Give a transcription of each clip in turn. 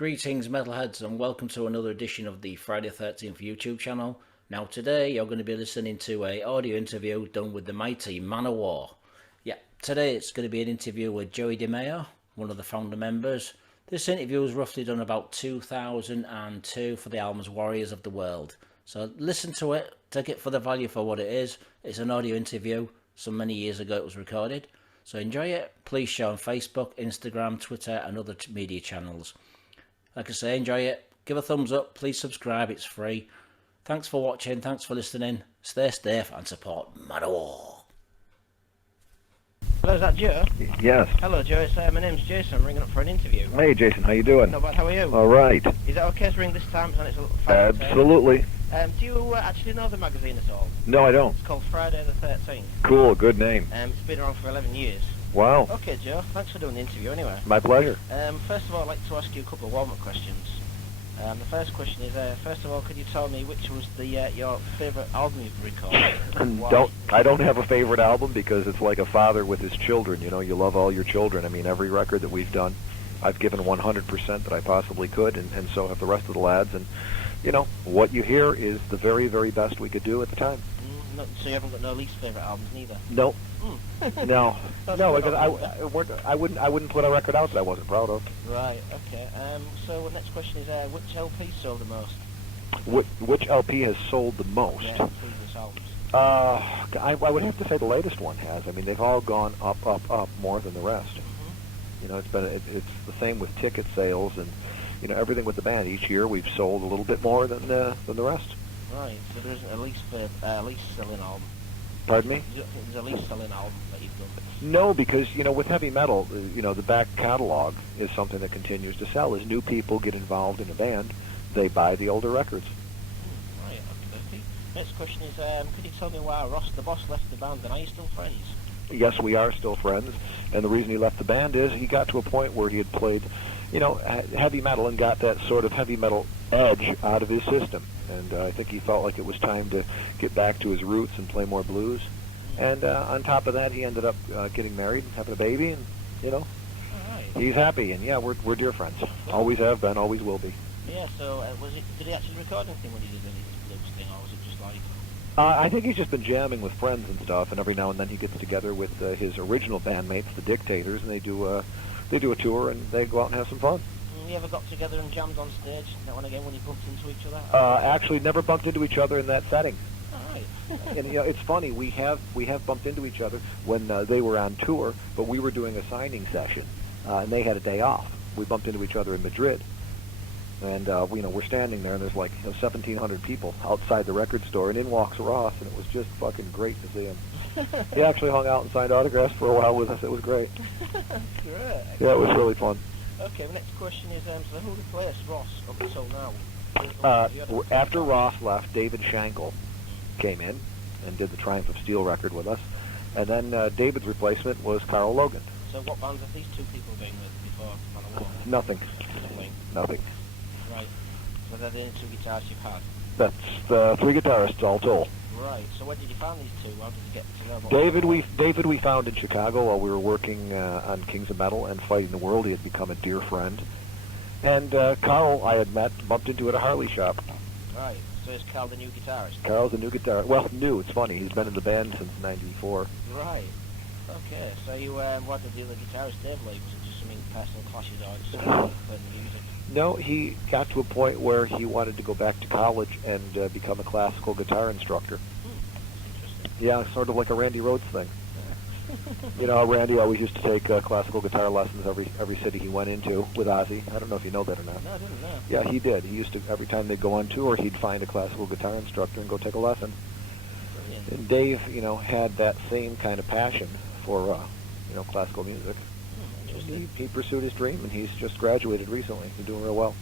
Greetings metalheads and welcome to another edition of the Friday the 13th YouTube channel. Now today you're going to be listening to a audio interview done with the mighty Manowar. Yeah, today it's going to be an interview with Joey DeMaio, one of the founder members. This interview was roughly done about 2002 for the albums Warriors of the World. So listen to it, take it for the value for what it is. It's an audio interview, so many years ago it was recorded. So enjoy it, please share on Facebook, Instagram, Twitter and other media channels. Like I say, enjoy it, give a thumbs up, please subscribe, it's free. Thanks for watching, thanks for listening, stay safe and support Manowar. Hello, is that Joe? Yes. Hello, Joe. My name's Jason. I'm ringing up for an interview. Hey, Jason. How you doing? Not bad. How are you? All right. Is that okay to ring this time? And it's a little Absolutely. Do you actually know the magazine at all? No, I don't. It's called Friday the 13th. Cool. Good name. It's been around for 11 years. Wow. Okay, Joe. Thanks for doing the interview anyway. My pleasure. First of all, I'd like to ask you a couple of warm-up questions. The first question is, first of all, could you tell me which was your favourite album you've recorded? I don't have a favorite album because it's like a father with his children. You know, you love all your children. I mean, every record that we've done, I've given 100% that I possibly could, and so have the rest of the lads. And, you know, what you hear is the very, very best we could do at the time. So you haven't got no least favourite albums neither? No. No. No, because I wouldn't put a record out that I wasn't proud of. Right, okay. So the next question is, which LP sold the most? Which LP has sold the most? Yeah, previous albums. I would have to say the latest one has. I mean, they've all gone up, up, up more than the rest. You know, it's the same with ticket sales and, you know, everything with the band. Each year we've sold a little bit more than the rest. Right, so there isn't a least selling album. Pardon me? There's a least selling album that you've done. No, because, you know, with heavy metal, you know, the back catalog is something that continues to sell. As new people get involved in a band, they buy the older records. Right, okay. Next question is, could you tell me why Ross, the boss, left the band, and are you still friends? Yes, we are still friends, and the reason he left the band is he got to a point where he had played, you know, heavy metal and got that sort of heavy metal edge out of his system. And I think he felt like it was time to get back to his roots and play more blues. And on top of that, he ended up getting married and having a baby, and, you know, he's happy. And, yeah, we're dear friends. Always have been, always will be. Yeah, so did he actually record anything when he did this blues thing, or was it just like... I think he's just been jamming with friends and stuff, and every now and then he gets together with his original bandmates, the Dictators, and they do a tour, and they go out and have some fun. You ever got together and jammed on stage now and again when you bumped into each other? Actually, never bumped into each other in that setting. All right. And, you know, it's funny, we have bumped into each other when they were on tour, but we were doing a signing session, and they had a day off. We bumped into each other in Madrid. And, you know, we're standing there, and there's like 1,700 people outside the record store, and in walks Ross, and it was just fucking great to see him. He actually hung out and signed autographs for a while with us. It was great. Great. Yeah, it was really fun. Okay, the next question is, so who replaced Ross up until now? After Ross left, David Shankle came in and did the Triumph of Steel record with us, and then David's replacement was Carl Logan. So what bands have these two people been with before Manowar? Nothing. Nothing. Right. So they're the only two guitarists you've had? That's the three guitarists all told. Right. So where did you find these two? How did you get to know? David we found in Chicago while we were working on Kings of Metal and Fighting the World. He had become a dear friend. And Carl I had bumped into at a Harley shop. Right. So is Carl the new guitarist? Carl's the new guitarist. Well, new. It's funny. He's been in the band since '94. Right. Okay. So you what did the other guitarist Dave like? Was it just something personal clashes or just playing music? No, he got to a point where he wanted to go back to college and become a classical guitar instructor. Yeah, sort of like a Randy Rhoads thing. You know, Randy always used to take classical guitar lessons every city he went into with Ozzy. I don't know if you know that or not. No, I didn't know. Yeah, he did. He used to, every time they'd go on tour, he'd find a classical guitar instructor and go take a lesson. Brilliant. And Dave, you know, had that same kind of passion for, you know, classical music. He pursued his dream, and he's just graduated recently. He's doing real well.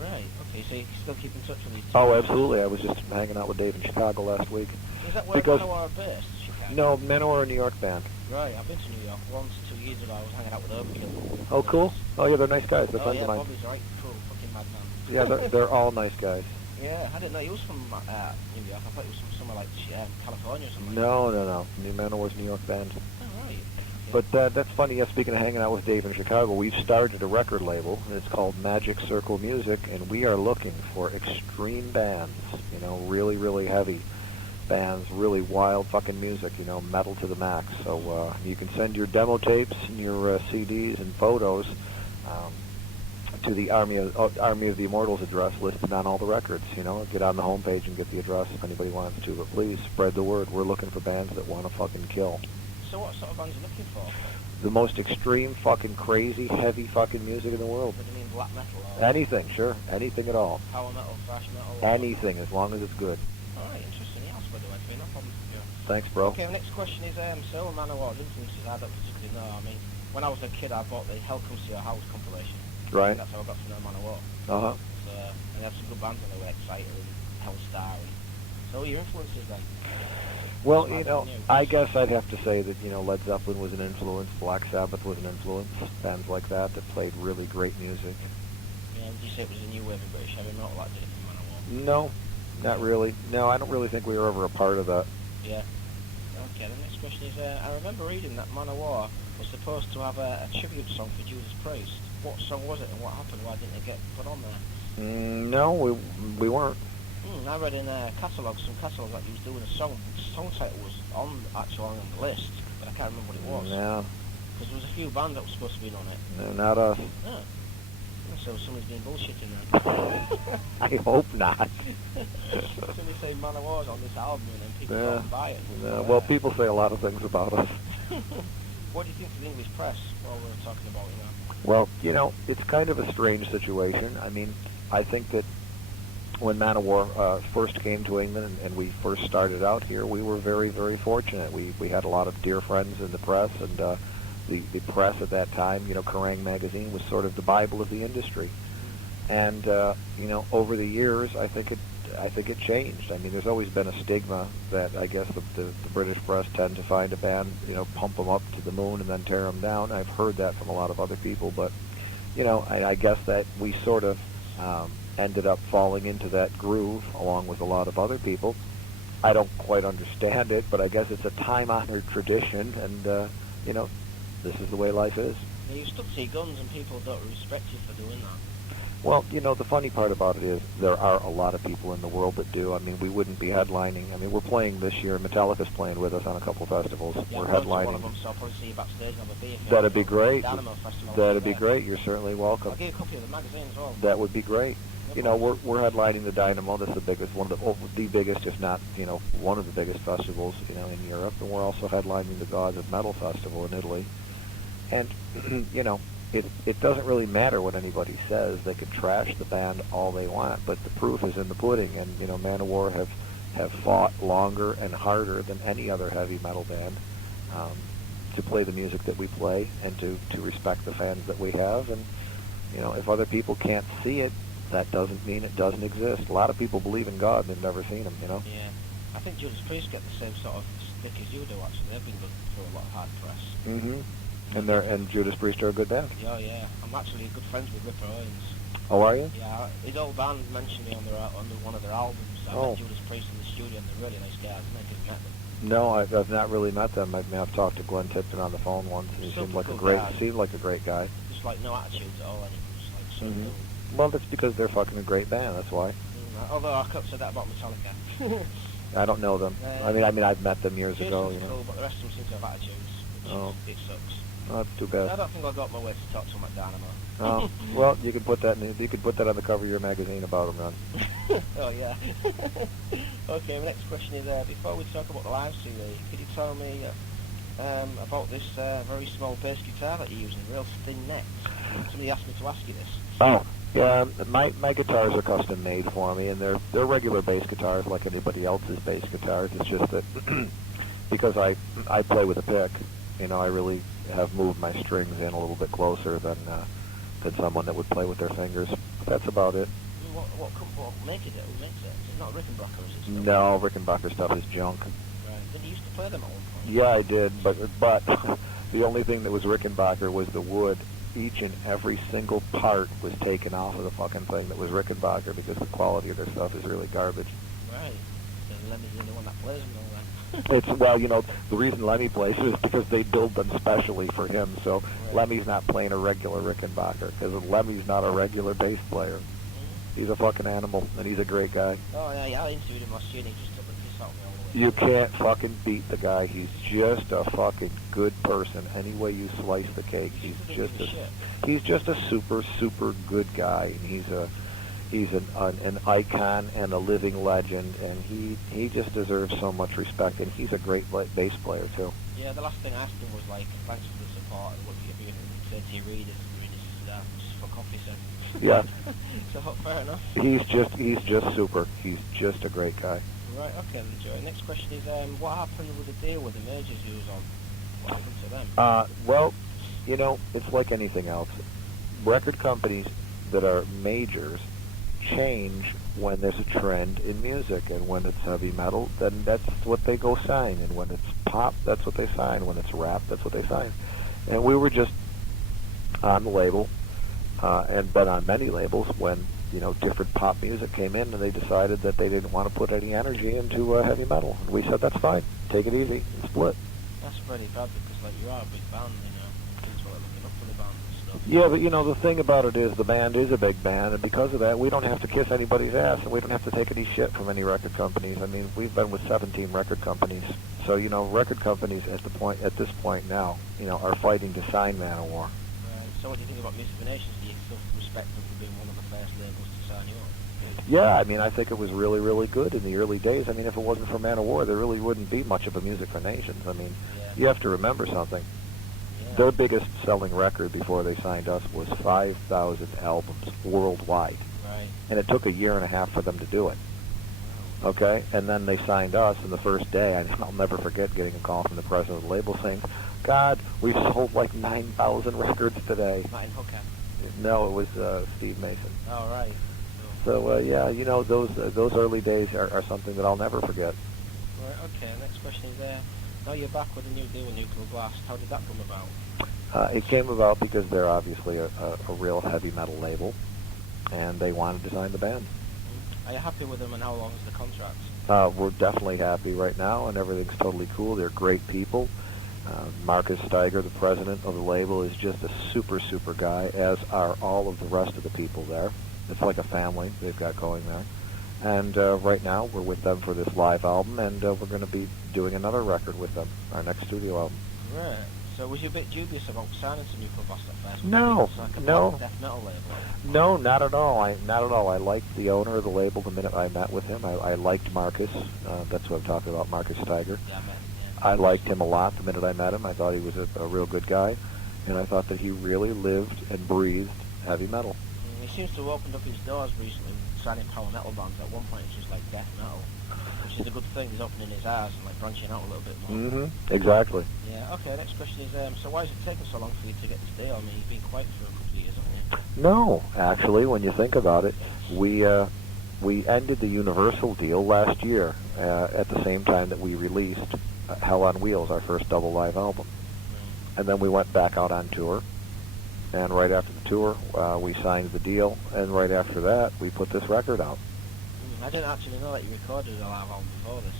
Right. Okay, so you still keep in touch with these two? Oh, absolutely. I was just hanging out with Dave in Chicago last week. Is that where Manowar are based, Chicago? No, Manowar are a New York band. Right, I've been to New York once, 2 years ago. I was hanging out with Overkill. Oh, cool. Oh, yeah, they're nice guys. They're friends yeah, of mine. Bobby's right. Cool, fucking madman. Yeah, they're all nice guys. Yeah, I didn't know he was from New York. I thought he was from somewhere like California or something. No. New Manowar's New York band. Oh, right. But that's funny. Yeah, speaking of hanging out with Dave in Chicago, we've started a record label, and it's called Magic Circle Music, and we are looking for extreme bands, you know, really, really heavy bands, really wild fucking music, you know, metal to the max. So you can send your demo tapes and your CDs and photos to the Army of the Immortals address listed on all the records. You know, get on the homepage and get the address if anybody wants to. But please spread the word. We're looking for bands that want to fucking kill. So what sort of bands are you looking for? The most extreme, fucking crazy, heavy fucking music in the world. What do you mean, black metal? Or Anything, sure. Anything at all. power metal, thrash metal? Anything, as long as it's good. Alright, interesting. Yeah, I'll spread the word for you. No problem. Yeah. Thanks, bro. Okay, the next question is, so Manowar influences, I don't particularly know. I mean, when I was a kid, I bought the Hell Comes to Your House compilation. Right. That's how I got to know Manowar. Uh-huh. So, and they had some good bands on there, Exciter and Hellstar. And, so your influences then? Well, you know, I guess I'd have to say that, you know, Led Zeppelin was an influence, Black Sabbath was an influence, bands like that played really great music. Yeah, would you say it was a new wave of British heavy metal like did it for Manowar? No, not really. No, I don't really think we were ever a part of that. Yeah. Okay, the next question is, I remember reading that Manowar was supposed to have a tribute song for Judas Priest. What song was it and what happened? Why didn't it get put on there? No, we weren't. I read in some catalogues that he was doing a song. The song title was actually on the list, but I can't remember what it was. No. Because there was a few bands that were supposed to be on it. No, not us. Yeah. So somebody's been bullshitting then. I hope not. Somebody say Manowar's on this album and then people don't buy it. Well, people say a lot of things about us. What do you think of the English press while we're talking about it now? Well, you know, it's kind of a strange situation. I mean, I think that when Manowar first came to England and we first started out here, we were very, very fortunate. We had a lot of dear friends in the press, and the press at that time, you know, Kerrang! Magazine was sort of the Bible of the industry. And you know, over the years, I think it changed. I mean, there's always been a stigma that I guess the British press tend to find a band, you know, pump them up to the moon and then tear them down. I've heard that from a lot of other people, but you know, I guess that we sort of ended up falling into that groove along with a lot of other people. I don't quite understand it, but I guess it's a time-honored tradition, and you know, this is the way life is. Yeah, you stuck to your guns and people don't respect you for doing that. Well, you know, the funny part about it is there are a lot of people in the world that do. I mean, we wouldn't be headlining. I mean, we're playing this year. Metallica's playing with us on a couple festivals. Yeah, we're I'm going to headlining. one of them, so I'll probably see you backstage and have a beer. That'd be great. Dynamo Festival. That'd be great. You're certainly welcome. I'll give you a copy of the magazine as well. That would be great. You know, we're headlining the Dynamo. That's the biggest, one of the biggest, if not, you know, one of the biggest festivals, you know, in Europe. And we're also headlining the Gods of Metal Festival in Italy. And you know, it doesn't really matter what anybody says. They can trash the band all they want, but the proof is in the pudding. And you know, Manowar have fought longer and harder than any other heavy metal band to play the music that we play and to respect the fans that we have. And you know, if other people can't see it, that doesn't mean it doesn't exist. A lot of people believe in God and they've never seen him, you know? Yeah. I think Judas Priests get the same sort of stick as you do, actually. They've been good through a lot of hard press. Mm-hmm. And Judas Priest are a good band. Yeah, yeah. I'm actually good friends with Ripper Owens. Oh, are you? Yeah, his old band mentioned me on one of their albums. I met Judas Priest in the studio, and they're really nice guys. I think you've met them. No, I've not really met them. I've talked to Glenn Tipton on the phone once. He seemed like a great guy. Just like no attitudes at all, and just like so cool. Well, that's because they're fucking a great band. That's why. Although I could say that about Metallica. I don't know them. I mean, I've met them years ago. You know. Cool, but the rest of them seem to have attitudes. It sucks. Oh, that's too bad. I don't think I got my way to talk to them at Dynamo. Oh, well, you could put that on the cover of your magazine about them, then. Oh yeah. Okay, the next question is before we talk about the live CD, could you tell me about this very small bass guitar that you're using, real thin neck? Somebody asked me to ask you this. Oh, yeah. My guitars are custom made for me, and they're regular bass guitars like anybody else's bass guitars. It's just that because I play with a pick, you know, I really have moved my strings in a little bit closer than someone that would play with their fingers. That's about it. What makes it? Who makes it? Is it not Rickenbacker? Is it still? No, Rickenbacker stuff is junk. Right. Didn't you used to play them at one point? Yeah, I did, but the only thing that was Rickenbacker was the wood. Each and every single part was taken off of the fucking thing that was Rickenbacker because the quality of their stuff is really garbage. Right. So Lemmy's the only one that plays them all It's, well, the reason Lemmy plays is because they build them specially for him. So Right. Lemmy's not playing a regular Rickenbacker because Lemmy's not a regular bass player. He's a fucking animal, and he's a great guy. Oh, yeah, I interviewed him last year, and he just took the piss out of me all the way. You can't fucking beat the guy. He's just a fucking good person. Any way you slice the cake, He just doesn't give a shit. he's just a super, super good guy, and he's an icon and a living legend, and he just deserves so much respect, and he's a great bass player too. Yeah, the last thing I asked him was like, thanks for the support, and what do you do? 30 readers, just for coffee, so. Yeah. So, fair enough. He's just super. He's just a great guy. Right, okay, then, Joey. Next question is, what happened with the deal with the mergers you was on? What happened to them? Well, it's like anything else. Record companies that are majors change when there's a trend in music, and when it's heavy metal, then that's what they go sign, and when it's pop, that's what they sign, when it's rap, that's what they sign. And we were just on the label, and been on many labels when different pop music came in, and they decided that they didn't want to put any energy into heavy metal. And we said, that's fine, take it easy, and split. That's pretty bad, because, like, you are a big band, People are looking up for the band and stuff. Yeah, but the thing about it is the band is a big band, and because of that, we don't have to kiss anybody's ass, and we don't have to take any shit from any record companies. I mean, we've been with 17 record companies, so record companies at this point now, are fighting to sign Manowar. Right. So, what do you think about Music for Nations? Do you still respect them for being one of the first labels to sign you up? Yeah, I mean, I think it was really, really good in the early days. I mean, if it wasn't for Manowar, there really wouldn't be much of a Music for Nations. I mean, you have to remember something. Yeah. Their biggest selling record before they signed us was 5,000 albums worldwide. Right. And it took a year and a half for them to do it. Wow. Okay? And then they signed us, and the first day, I'll never forget getting a call from the president of the label saying, God, we've sold like 9,000 records today. Martin Hooker. No, it was Steve Mason. Oh, right. So, yeah, those early days are something that I'll never forget. Right, okay. Next question is, now you're back with a new deal with Nuclear Blast. How did that come about? It came about because they're obviously a real heavy metal label, and they wanted to sign the band. Are you happy with them, and how long is the contract? We're definitely happy right now, and everything's totally cool. They're great people. Marcus Steiger, the president of the label, is just a super, super guy, as are all of the rest of the people there. It's like a family they've got going there. And right now, we're with them for this live album, and we're going to be doing another record with them, our next studio album. Right. So was you a bit dubious about signing to Nuclear Blast at first? No, It's like a no. black death metal label. No, not at all. Not at all. I liked the owner of the label the minute I met with him. I liked Marcus. That's what I'm talking about, Marcus Steiger. Yeah, I liked him a lot the minute I met him. I thought he was a real good guy, and I thought that he really lived and breathed heavy metal. He seems to have opened up his doors recently, signing power metal bands. At one point, it was just like death metal, which is a good thing. He's opening his eyes and like branching out a little bit more. Mm-hmm. Exactly. Yeah. Okay. Next question is, so why is it taking so long for you to get this deal? I mean, you've been quiet for a couple of years, haven't you? No, actually, when you think about it, we ended the Universal deal last year at the same time that we released Hell on Wheels, our first double live album. And then we went back out on tour, and right after the tour, we signed the deal, and right after that, we put this record out. I didn't actually know that you recorded a live album before this.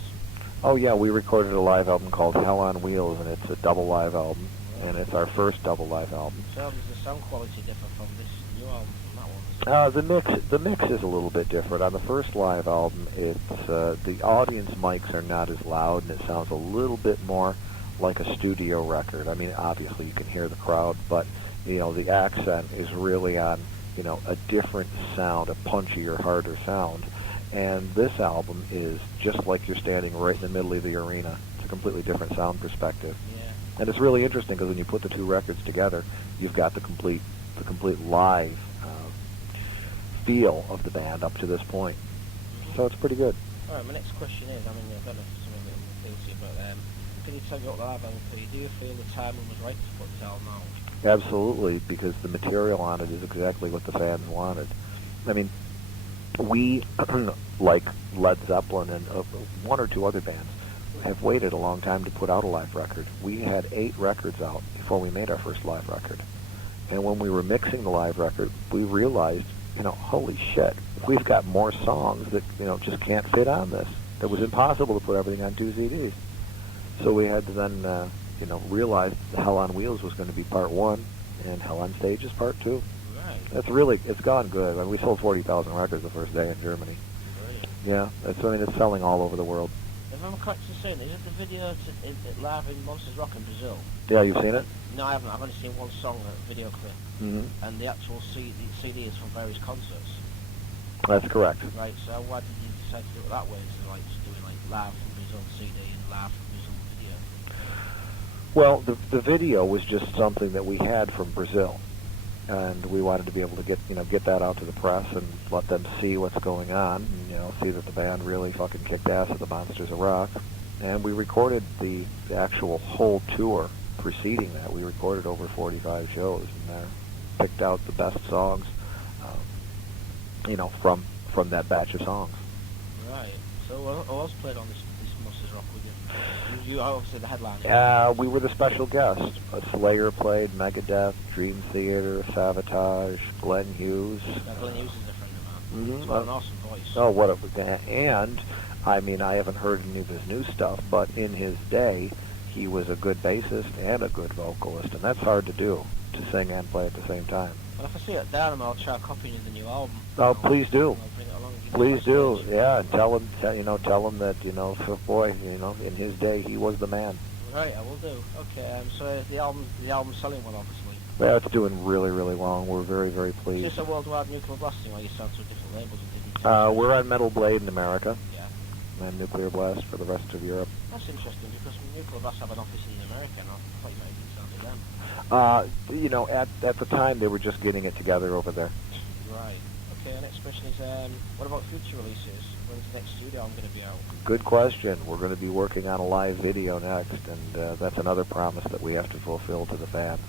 Oh yeah, we recorded a live album called Hell on Wheels, and it's a double live album, and it's our first double live album. So does the sound quality differ from this new album, from that one? The mix is a little bit different. On the first live album, it's the audience mics are not as loud, and it sounds a little bit more like a studio record. I mean, obviously you can hear the crowd, but the accent is really on a different sound, a punchier, harder sound. And this album is just like you're standing right in the middle of the arena. It's a completely different sound perspective. Yeah. And it's really interesting because when you put the two records together, you've got the complete live feel of the band up to this point. So it's pretty good. All right, my next question is, I don't know if some of it will appeal to you, but can you tell me what the live album for you? Do you feel the timing was right to put this album out? Absolutely, because the material on it is exactly what the fans wanted. I mean, we, like Led Zeppelin and one or two other bands, have waited a long time to put out a live record. We had 8 records out before we made our first live record. And when we were mixing the live record, we realized, holy shit, we've got more songs that, just can't fit on this. It was impossible to put everything on 2 CDs. So we had to then, realize Hell on Wheels was going to be part 1, and Hell on Stage is part 2. Right. It's gone good. I mean, we sold 40,000 records the first day in Germany. Brilliant. Yeah, it's selling all over the world. If I'm correct in saying, is it the video live in Monsters Rock in Brazil? Yeah, you've seen it? No, I haven't. I've only seen one song, a video clip. Mm-hmm. And the actual CD is from various concerts. That's correct. Right, so why did you decide to do it that way instead of like just doing like live from Brazil CD and live from Brazil video? Well, the video was just something that we had from Brazil, and we wanted to be able to get that out to the press and let them see what's going on, and, see that the band really fucking kicked ass at the Monsters of Rock. And we recorded the actual whole tour preceding that. We recorded over 45 shows and picked out the best songs, from that batch of songs. Right. So who else played on this Monsters Rock with you? You obviously the headliner. We were the special guest. Slayer played, Megadeth, Dream Theater, Savatage, Glenn Hughes. Yeah, Glenn Hughes is a friend of mine. Mm-hmm. He's got an awesome voice. Oh, what and I mean, I haven't heard any of his new stuff, but in his day, he was a good bassist and a good vocalist, and that's hard to do, to sing and play at the same time. Well, if I see it down, I'll try copying the new album. Oh, please do. I'll bring it along. Please do, yeah, and tell him that, boy, in his day, he was the man. Right, I will do. Okay, so the album's selling well, obviously. Well, it's doing really, really well. We're very, very Is pleased. this a worldwide nuclear blasting, or you sound to different labels and different We're on Metal Blade in America, Yeah. and Nuclear Blast for the rest of Europe. That's interesting, because Nuclear Blast have an office in America, and I thought you might be selling to them. At the time, they were just getting it together over there. Right. Okay, our next question is, what about future releases? When's the next studio album going to be out? Good question. We're going to be working on a live video next, and that's another promise that we have to fulfill to the fans.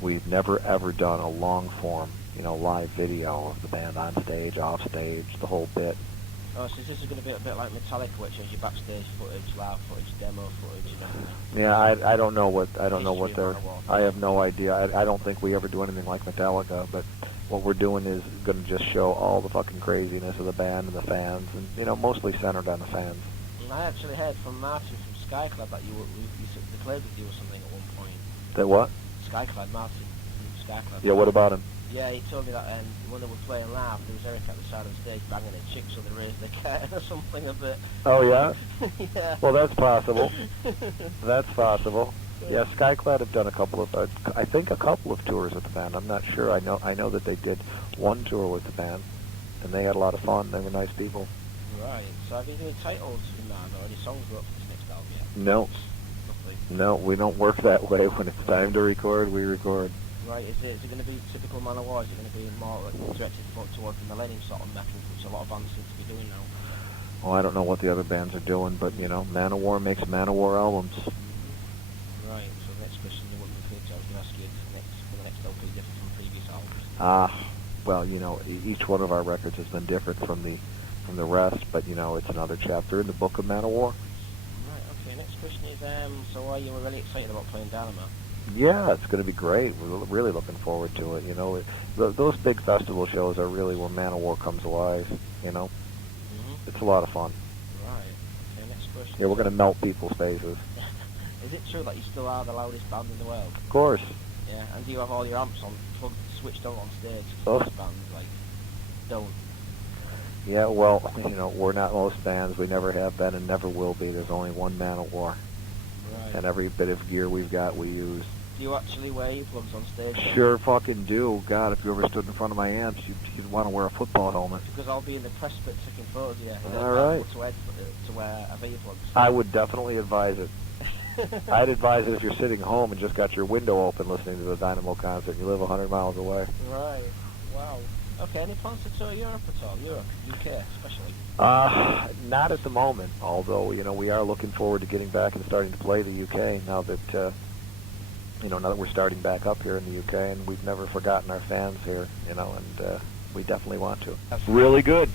We've never, ever done a long-form, live video of the band on stage, off stage, the whole bit. Oh, so this is going to be a bit like Metallica, which is your backstage footage, live footage, demo footage, and everything. Yeah, I don't know what they're. Manowar. I have no idea. I don't think we ever do anything like Metallica, but what we're doing is going to just show all the fucking craziness of the band and the fans, and mostly centered on the fans. And I actually heard from Martin from Skyclad that you declared with you or something at one point. That what? Skyclad, Martin from Skyclad. Yeah, what about him? Yeah, he told me that when they were playing live, there was Eric at the side of the stage banging a chick, so they raised the curtain or something a bit. Oh, yeah? Yeah. Well, that's possible. That's possible. Yeah, Skyclad have done a couple of tours with the band. I'm not sure. I know that they did one tour with the band, and they had a lot of fun. They were nice people. Right. So have you doing titles in mind, or any songs wrote for this next album yet? No. Nothing. No, we don't work that way. When it's time to record, we record. Right, is it going to be typical Manowar? Is it going to be more directed towards the millennium sort of metal, which a lot of bands seem to be doing now? Well, I don't know what the other bands are doing, but, Manowar makes Manowar albums. Right, so the next question you wouldn't be I was going to ask you, will the next LP different from previous albums? Well, each one of our records has been different from the rest, but, it's another chapter in the book of Manowar. Right, okay, next question is, so are you really excited about playing Dynamo? Yeah, it's going to be great. We're really looking forward to it. Those big festival shows are really where Manowar comes alive. Mm-hmm. It's a lot of fun. Right. Okay, next question. Yeah, we're going to melt people's faces. Is it true that you still are the loudest band in the world? Of course. Yeah, and do you have all your amps plugged, switched on stage? Oh. Most bands don't. Yeah, well, we're not most bands. We never have been and never will be. There's only one Manowar. Right. And every bit of gear we've got, we use. Do you actually wear earplugs on stage? Sure fucking do. God, if you ever stood in front of my amps, you'd want to wear a football helmet. Because I'll be in the press pit taking photos of you. All right. To wear earplugs. I would definitely advise it. I'd advise it if you're sitting home and just got your window open listening to the Dynamo concert and you live 100 miles away. Right. Wow. Okay, any plans to tour Europe at all? Europe, UK especially? Not at the moment, although, we are looking forward to getting back and starting to play the UK now that, now that we're starting back up here in the UK, and we've never forgotten our fans here, and we definitely want to. That's really good.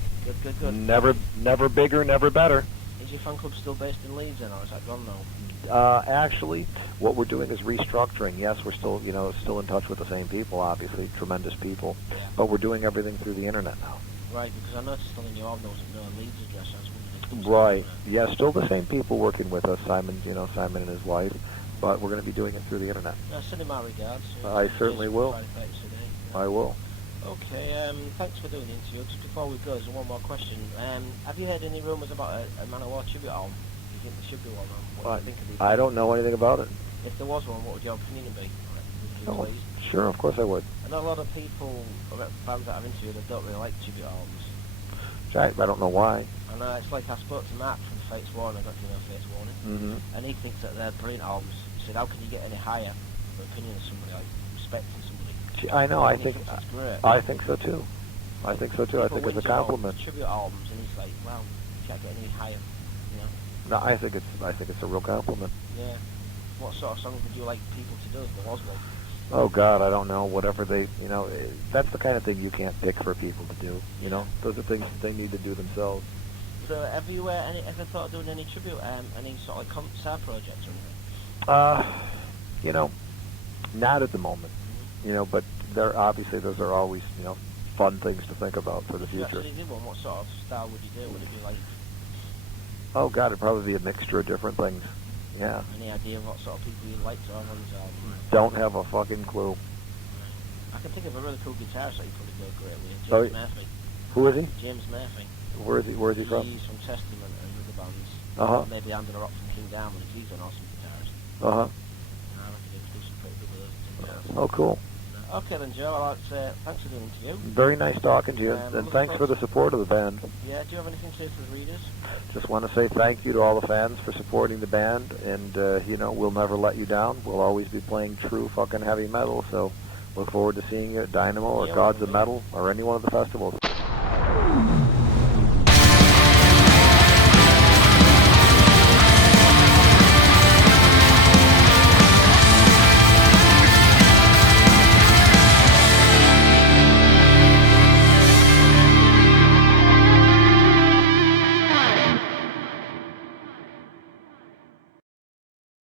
Good. Never bigger, never better. Is your fan club still based in Leeds then, or is that gone now? Actually, what we're doing is restructuring. Yes, we're still, still in touch with the same people, obviously, tremendous people, Yeah. but we're doing everything through the internet now. Right, because I noticed on the new album there wasn't no Leeds address. I was wondering if there was Right. something Yeah, still the same people working with us. Simon and his wife, but we're going to be doing it through the internet. send him my regards. I certainly will. Friday 30 today. I will. Okay, thanks for doing the interview. Just before we go, there's one more question. Have you heard any rumours about a Manowar tribute album? Do you think there should be one? What do you think of these? I don't know anything about it. If there was one, what would your opinion be? Would you Oh, please? sure, of course I would. I know a lot of people, fans that I've interviewed, that don't really like tribute albums. I don't know why. And it's like I spoke to Mark from Fates Warning, I don't know if you know Fates Warning, Mm-hmm. and he thinks that they're brilliant albums. He said, how can you get any higher for opinion of somebody, like respecting somebody? I know. I And he think thinks it's great. I think so too. I think so too. I People think it's a whinge about compliment. Tribute albums, and he's like, wow, you can't get any higher, you know? No, I think it's a real compliment. Yeah. What sort of songs would you like people to do if there was one? Oh God, I don't know. Whatever that's the kind of thing you can't pick for people to do. Those are things that they need to do themselves. So have you ever thought of doing any tribute, any sort of like side projects or anything? Not at the moment. But those are always fun things to think about for the If you future. actually did one, what sort of style would you do? Would it be like, Oh God, it'd probably be a mixture of different things. Yeah. any idea of what sort of people you'd like to have on this album? Don't have a fucking clue. I can think of a really cool guitarist that you probably go great with. Sorry? James Murphy. Who is he? James Murphy. Where is he from? He's from Testament and other bands. Uh-huh. Maybe Under the Rock from King Diamond. He's an awesome guitarist. Uh-huh. And I reckon he'd do some pretty good with those. Oh, cool. Okay then, Joe. I'd like to say thanks for doing the interview. Very nice talking to you, Um, and thanks for the support of the band. Yeah, do you have anything to say for the readers? Just want to say thank you to all the fans for supporting the band, and we'll never let you down. We'll always be playing true fucking heavy metal, so look forward to seeing you at Dynamo or Yeah, Gods of well, Metal or any one of the festivals.